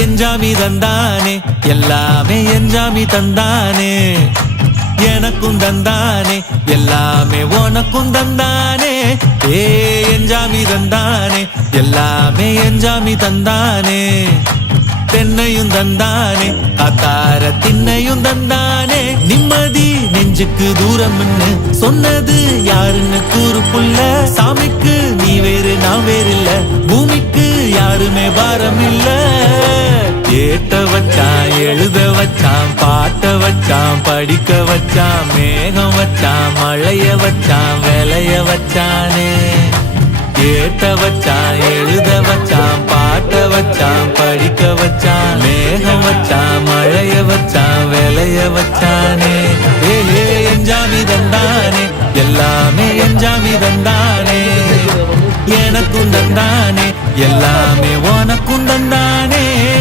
எஞ்சாமி தந்தானே எல்லாமே எஞ்சாமி தந்தானே எனக்கும் தந்தானே எல்லாமே உனக்கும் தந்தானே ஏ எஞ்சாமி தந்தானே எல்லாமே எஞ்சாமி தந்தானே தென்னையும் தந்தானே அத்தார திண்ணையும் தந்தானே நிம்மதி நெஞ்சுக்கு தூரம்னு சொன்னது யாருன்னு கூறு புள்ள சாமிக்கு நீ வேறு நான் வேறு இல்ல பூமிக்கு யாருமே பாரம் இல்ல ஏட்ட வச்சான் எழுத வச்சான் பாட்ட வச்சான் படிக்க வச்சான் மேகம் வச்சான் மழைய வச்சான் விளைய வச்சானே ஏட்ட வச்சான் எழுத வச்சான் பாட்ட வச்சான் படிக்க வச்சான் மேகம் வச்சான் மழைய வச்சான் விளைய வச்சானே ஏ எஞ்சாமி தந்தானே எல்லாமே எஞ்சாமி தந்தானே எனக்கும் தந்தானே எல்லாமே உனக்கும்